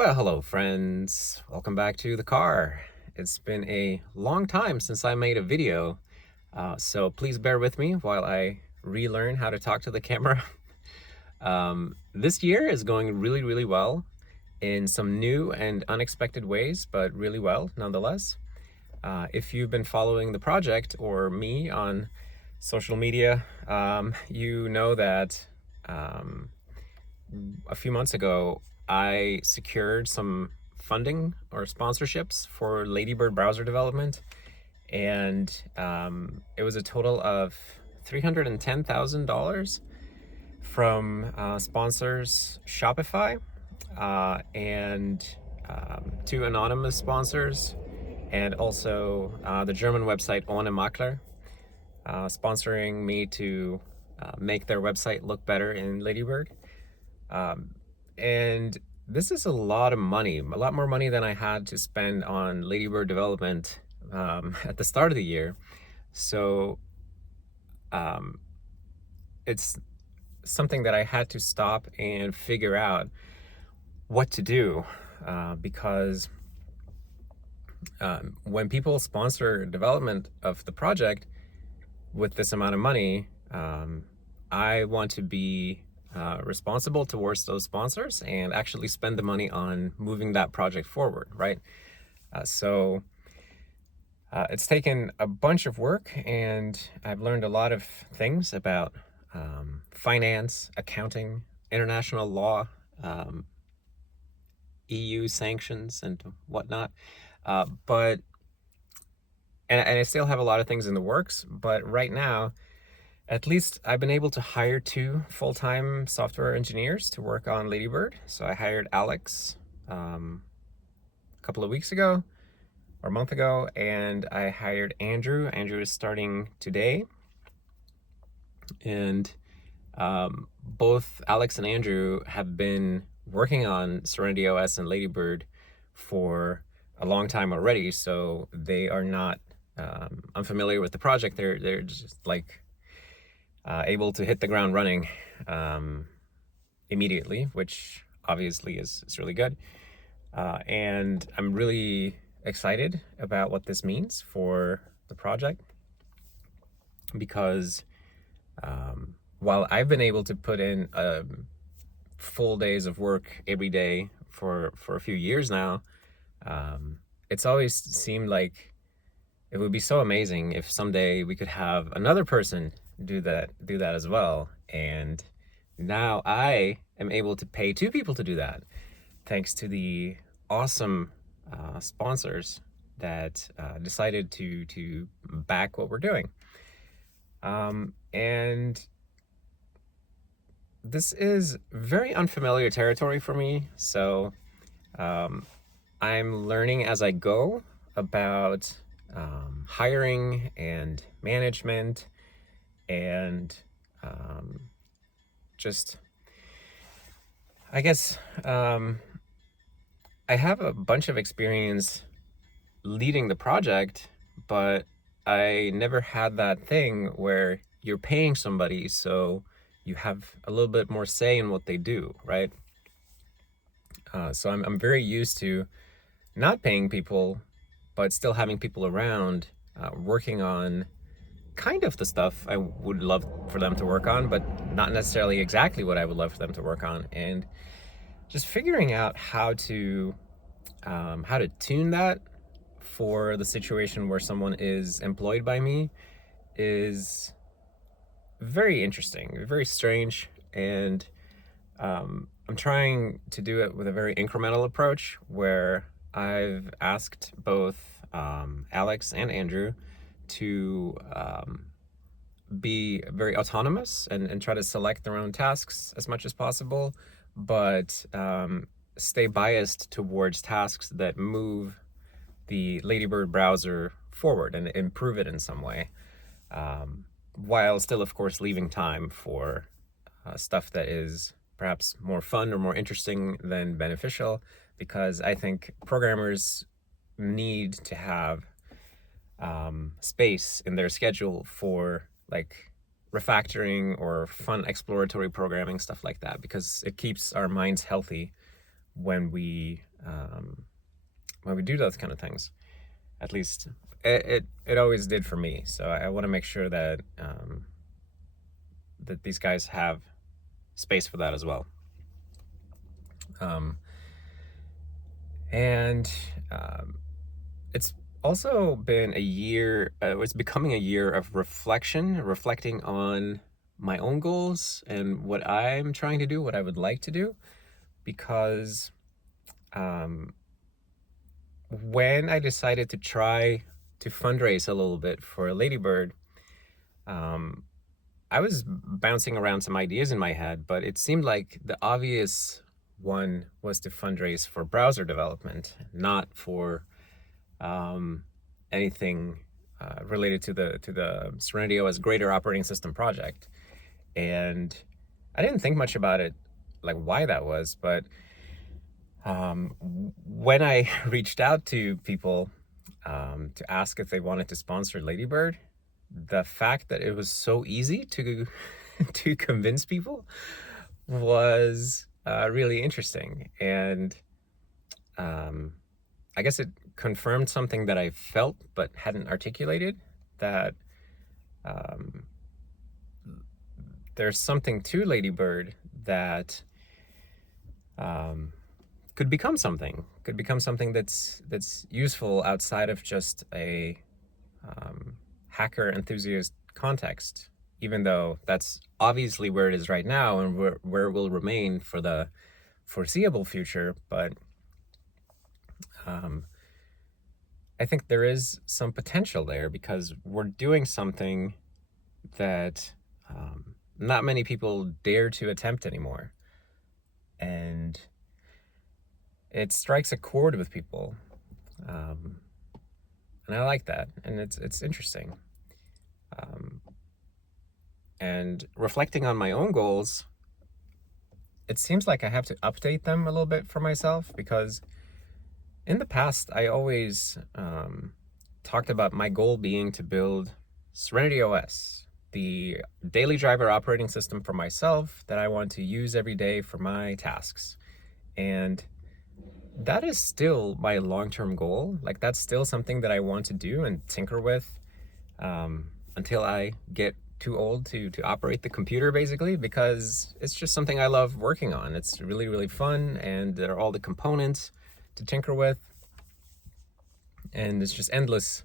Well, hello friends. Welcome back to the car. It's been a long time since I made a video, so please bear with me while I relearn how to talk to the camera. This year is going really well in some new and unexpected ways, but really well nonetheless. If you've been following the project or me on social media, you know that a few months ago, I secured some funding or sponsorships for Ladybird browser development, and it was a total of $310,000 from sponsors Shopify and two anonymous sponsors, and also the German website Ohne Makler, sponsoring me to make their website look better in Ladybird. And this is a lot of money, a lot more money than I had to spend on Ladybird development at the start of the year. So it's something that I had to stop and figure out what to do because when people sponsor development of the project with this amount of money, I want to be responsible towards those sponsors and actually spend the money on moving that project forward, right? So it's taken a bunch of work, and I've learned a lot of things about finance, accounting, international law, EU sanctions and whatnot. And I still have a lot of things in the works, but right now, at least I've been able to hire two full-time software engineers to work on Ladybird. So I hired Alex a couple of weeks ago or a month ago, and I hired Andrew. Andrew is starting today. And both Alex and Andrew have been working on Serenity OS and Ladybird for a long time already, so they are not unfamiliar with the project. They're just like able to hit the ground running immediately, which obviously is really good. And I'm really excited about what this means for the project, because while I've been able to put in full days of work every day for a few years now, it's always seemed like it would be so amazing if someday we could have another person do that as well. And now I am able to pay two people to do that, thanks to the awesome sponsors that decided to back what we're doing. And this is very unfamiliar territory for me, so I'm learning as I go about hiring and management, and just, I guess, I have a bunch of experience leading the project, but I never had that thing where you're paying somebody, so you have a little bit more say in what they do, right? So I'm very used to not paying people, but still having people around working on kind of the stuff I would love for them to work on, but not necessarily exactly what I would love for them to work on. And just figuring out how to tune that for the situation where someone is employed by me is very interesting, very strange, and I'm trying to do it with a very incremental approach, where I've asked both Alex and Andrew to be very autonomous and try to select their own tasks as much as possible, but stay biased towards tasks that move the Ladybird browser forward and improve it in some way, while still, of course, leaving time for stuff that is perhaps more fun or more interesting than beneficial, because I think programmers need to have space in their schedule for like refactoring or fun exploratory programming, stuff like that, because it keeps our minds healthy when we do those kind of things. At least it always did for me. So I want to make sure that that these guys have space for that as well. And it's also been a year, it's becoming a year of reflecting on my own goals and what I'm trying to do, what I would like to do, because when I decided to try to fundraise a little bit for Ladybird, I was bouncing around some ideas in my head, but it seemed like the obvious one was to fundraise for browser development, not for anything related to the Serenity OS greater operating system project. And I didn't think much about it, like why that was, but when I reached out to people to ask if they wanted to sponsor Ladybird, the fact that it was so easy to to convince people was really interesting. And I guess it confirmed something that I felt but hadn't articulated, that there's something to Ladybird that could become something that's useful outside of just a hacker enthusiast context, even though that's obviously where it is right now and where it will remain for the foreseeable future. But I think there is some potential there, because we're doing something that not many people dare to attempt anymore. And it strikes a chord with people. And I like that. And it's interesting. And reflecting on my own goals, it seems like I have to update them a little bit for myself, because in the past, I always talked about my goal being to build Serenity OS, the daily driver operating system for myself that I want to use every day for my tasks. And that is still my long-term goal. Like, that's still something that I want to do and tinker with until I get too old to operate the computer, basically, because it's just something I love working on. It's really, really fun, and there are all the components to tinker with, and it's just endless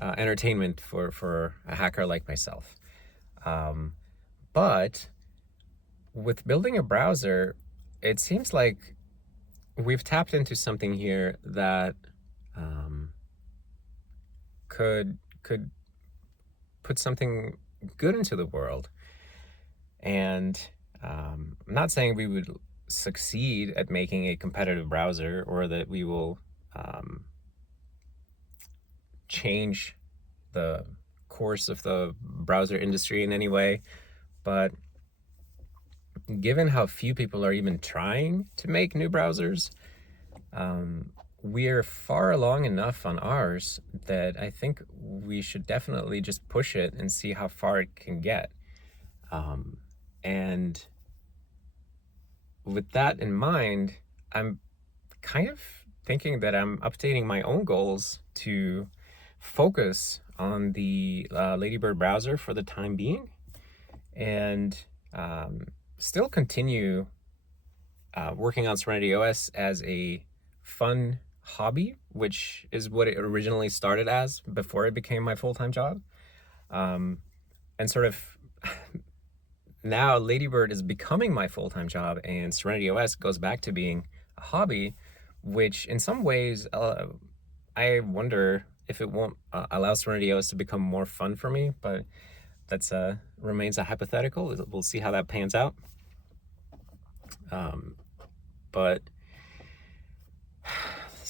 entertainment for a hacker like myself. But with building a browser, it seems like we've tapped into something here that could put something good into the world. And I'm not saying we would succeed at making a competitive browser, or that we will change the course of the browser industry in any way, but given how few people are even trying to make new browsers, we're far along enough on ours that I think we should definitely just push it and see how far it can get. And with that in mind, I'm kind of thinking that I'm updating my own goals to focus on the Ladybird browser for the time being, and still continue working on Serenity OS as a fun hobby, which is what it originally started as before it became my full-time job. And sort of now Ladybird is becoming my full-time job, and Serenity OS goes back to being a hobby, which in some ways I wonder if it won't allow Serenity OS to become more fun for me, but that's remains a hypothetical. We'll see how that pans out. But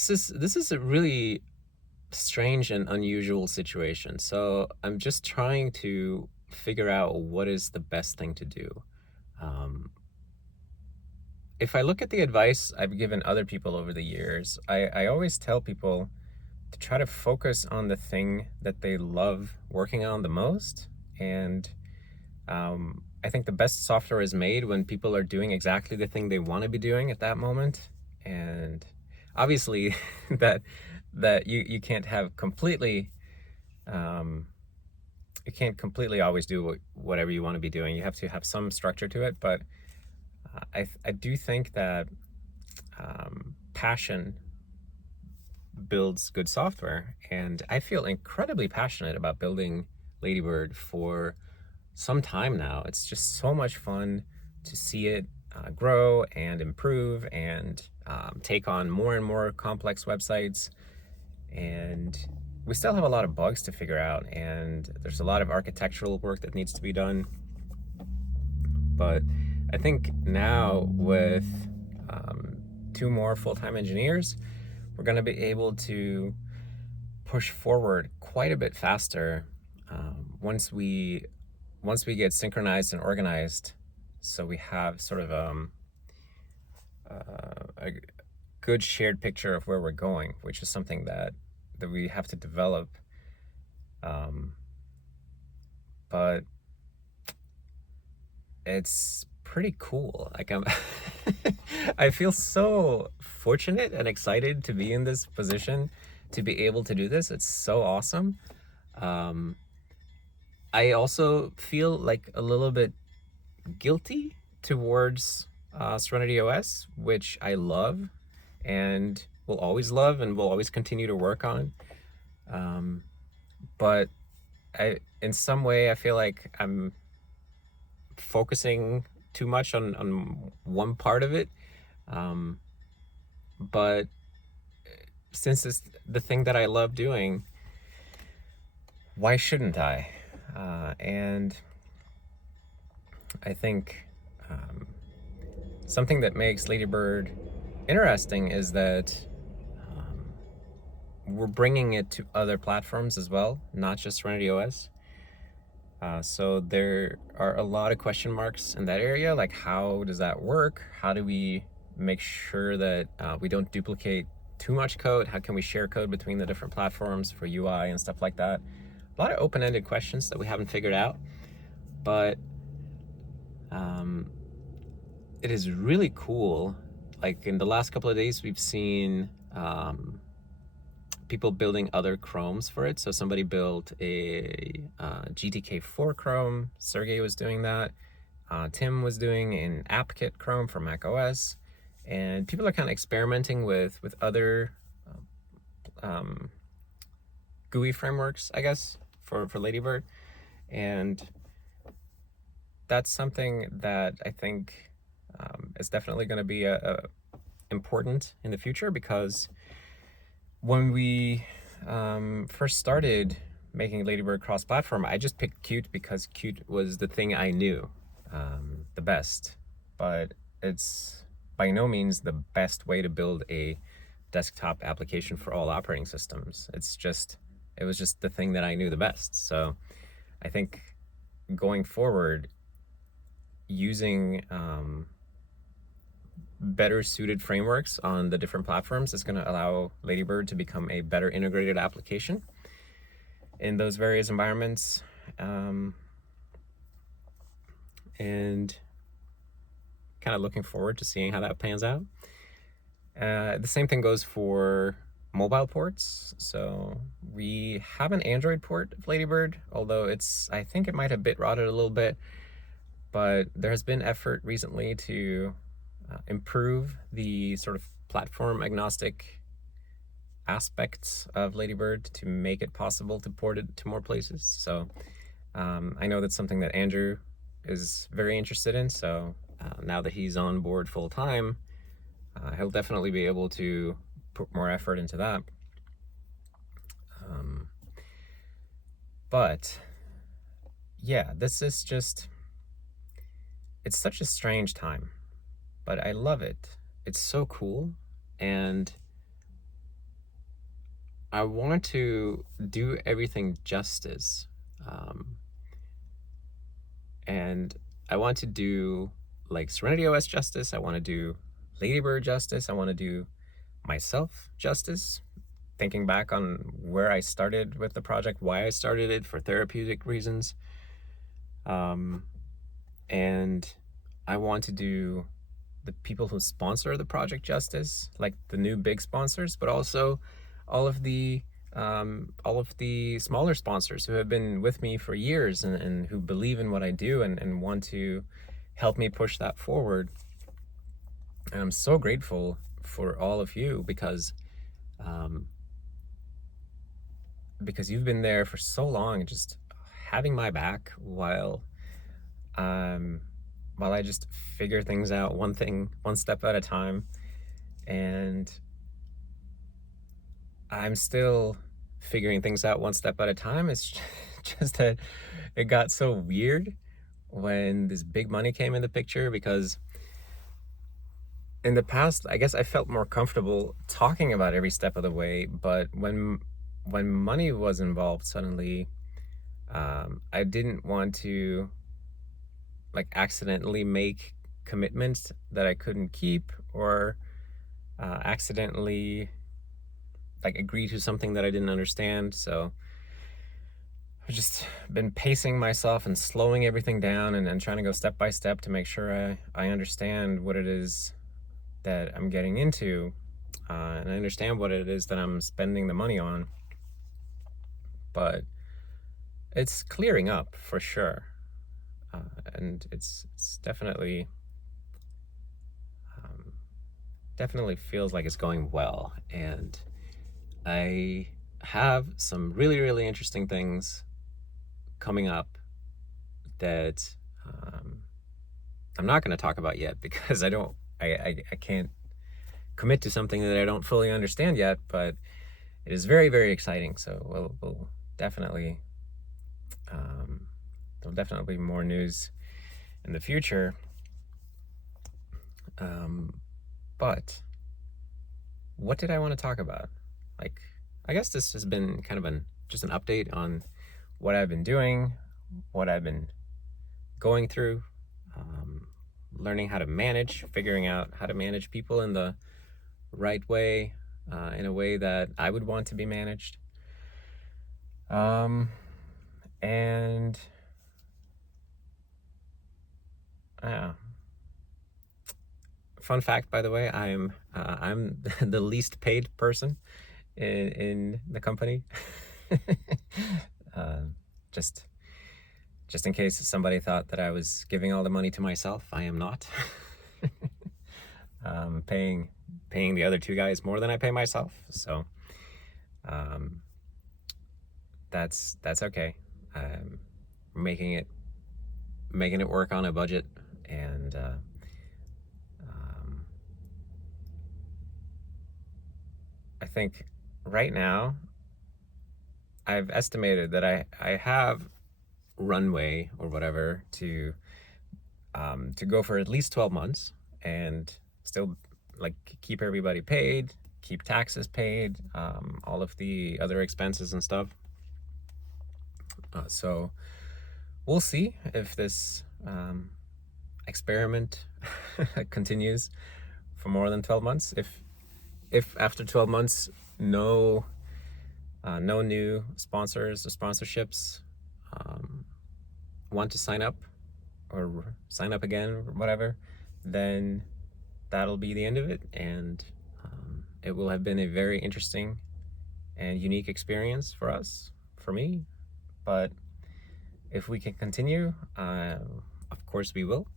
this is a really strange and unusual situation. So I'm just trying to figure out what is the best thing to do. If I look at the advice I've given other people over the years, I always tell people to try to focus on the thing that they love working on the most. And I think the best software is made when people are doing exactly the thing they want to be doing at that moment. And obviously that you can't have completely you can't completely always do whatever you want to be doing. You have to have some structure to it, but I do think that passion builds good software, and I feel incredibly passionate about building Ladybird for some time now. It's just so much fun to see it grow and improve and take on more and more complex websites. And we still have a lot of bugs to figure out, and there's a lot of architectural work that needs to be done. But I think now with 2 more full-time engineers, we're going to be able to push forward quite a bit faster once we get synchronized and organized, so we have sort of a good shared picture of where we're going, which is something that we have to develop. But it's pretty cool. Like I feel so fortunate and excited to be in this position, to be able to do this. It's so awesome. I also feel like a little bit guilty towards Serenity OS, which I love and will always love and will always continue to work on. But in some way, I feel like I'm focusing too much on one part of it. But since it's the thing that I love doing, why shouldn't I? And I think something that makes Ladybird interesting is that we're bringing it to other platforms as well, not just Serenity OS. So there are a lot of question marks in that area, like how does that work? How do we make sure that we don't duplicate too much code? How can we share code between the different platforms for UI and stuff like that? A lot of open-ended questions that we haven't figured out, but it is really cool. Like in the last couple of days, we've seen people building other Chromes for it. So somebody built a GTK4 Chrome. Sergey was doing that. Tim was doing an AppKit Chrome for Mac OS. And people are kind of experimenting with other GUI frameworks, I guess, for Ladybird. And that's something that I think is definitely going to be important in the future, because when we first started making Ladybird cross-platform, I just picked Qt because Qt was the thing I knew the best. But it's by no means the best way to build a desktop application for all operating systems. It was just the thing that I knew the best. So I think going forward, using better suited frameworks on the different platforms is going to allow Ladybird to become a better integrated application in those various environments. And kind of looking forward to seeing how that pans out. The same thing goes for mobile ports. So we have an Android port of Ladybird, although I think it might have bit rotted a little bit, but there has been effort recently to improve the sort of platform agnostic aspects of Ladybird to make it possible to port it to more places. So I know that's something that Andrew is very interested in. So now that he's on board full time, he'll definitely be able to put more effort into that. But yeah, this is it's such a strange time, but I love it. It's so cool, and I want to do everything justice. And I want to do like Serenity OS justice. I want to do Ladybird justice. I want to do myself justice, thinking back on where I started with the project, why I started it for therapeutic reasons. And I want to do the people who sponsor the project justice, like the new big sponsors, but also all of the smaller sponsors who have been with me for years, and who believe in what I do, and want to help me push that forward. And I'm so grateful for all of you, um, because you've been there for so long, just having my back um, while I just figure things out one step at a time. And I'm still figuring things out one step at a time. It's just that it got so weird when this big money came in the picture, because in the past, I guess I felt more comfortable talking about every step of the way, but when money was involved suddenly, I didn't want to like accidentally make commitments that I couldn't keep, or accidentally like agree to something that I didn't understand. So I've just been pacing myself and slowing everything down, and trying to go step by step to make sure I understand what it is that I'm getting into, and I understand what it is that I'm spending the money on. But it's clearing up for sure, and it's definitely feels like it's going well. And I have some really, really interesting things coming up that I'm not going to talk about yet, because I can't commit to something that I don't fully understand yet. But it is very, very exciting. So we'll definitely there'll definitely be more news in the future. But what did I want to talk about? Like, I guess this has been kind of just an update on what I've been doing, what I've been going through, learning how to manage, figuring out how to manage people in the right way, in a way that I would want to be managed. And fun fact, by the way, I'm the least paid person in the company. Just in case somebody thought that I was giving all the money to myself, I am not. Paying the other two guys more than I pay myself, so that's okay. Making it work on a budget, and I think right now I've estimated that I have runway or whatever to go for at least 12 months, and still like keep everybody paid, keep taxes paid, all of the other expenses and stuff. So we'll see if this experiment continues for more than 12 months. If after 12 months no new sponsors or sponsorships want to sign up again or whatever, then that'll be the end of it. And it will have been a very interesting and unique experience for me. But if we can continue, of course we will.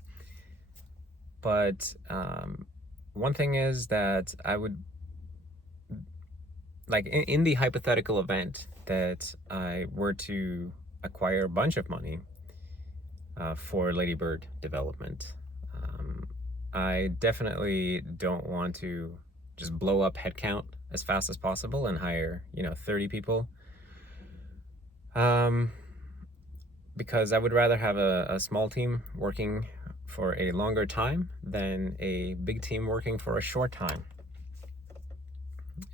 But one thing is that I would like, in the hypothetical event that I were to acquire a bunch of money for Ladybird development, I definitely don't want to just blow up headcount as fast as possible and hire 30 people, because I would rather have a small team working for a longer time than a big team working for a short time.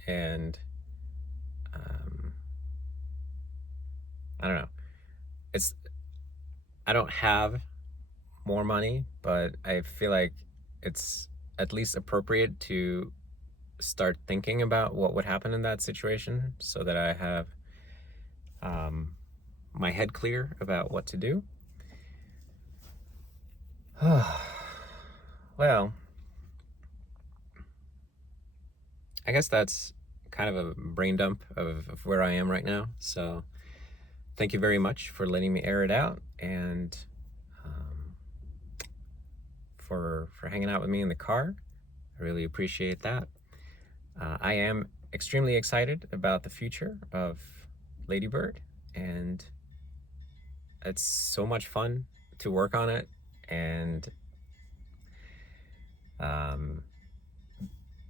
And I don't know. I don't have more money, but I feel like it's at least appropriate to start thinking about what would happen in that situation, so that I have my head clear about what to do. Well, I guess that's kind of a brain dump of where I am right now. So thank you very much for letting me air it out, and for hanging out with me in the car. I really appreciate that. I am extremely excited about the future of Ladybird, and it's so much fun to work on it. And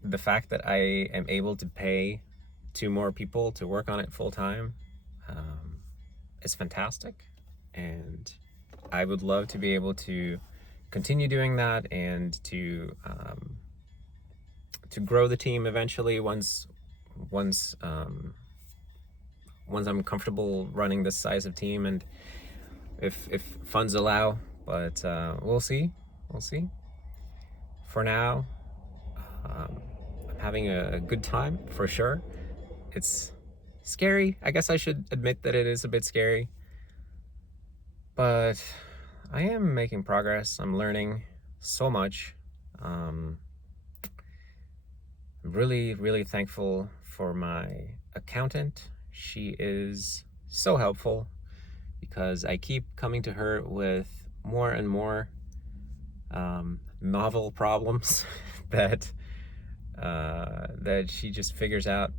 the fact that I am able to pay 2 more people to work on it full time is fantastic. And I would love to be able to continue doing that, and to grow the team eventually once I'm comfortable running this size of team, and if funds allow. But we'll see. For now, I'm having a good time for sure. It's scary. I guess I should admit that it is a bit scary, but I am making progress. I'm learning so much. I'm really thankful for my accountant. She is so helpful, because I keep coming to her with more and more novel problems that she just figures out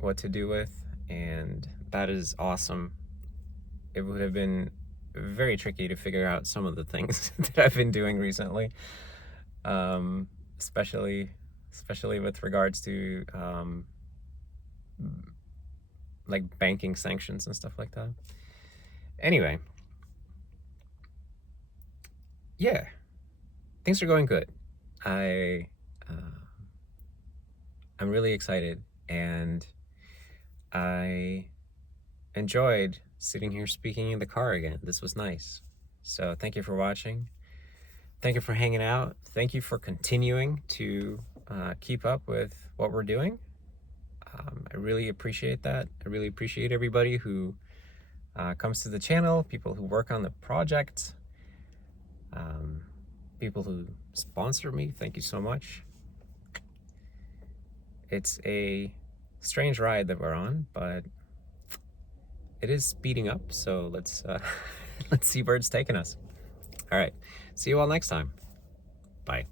what to do with, and that is awesome. It would have been very tricky to figure out some of the things that I've been doing recently, especially with regards to like banking sanctions and stuff like that. Anyway, yeah, things are going good. I'm really excited, and I enjoyed sitting here speaking in the car again. This was nice. So thank you for watching. Thank you for hanging out. Thank you for continuing to keep up with what we're doing. I really appreciate that. I really appreciate everybody who comes to the channel, people who work on the project, people who sponsor me. Thank you so much. It's a strange ride that we're on, but it is speeding up. So let's let's see where it's taking us. All right. See you all next time. Bye.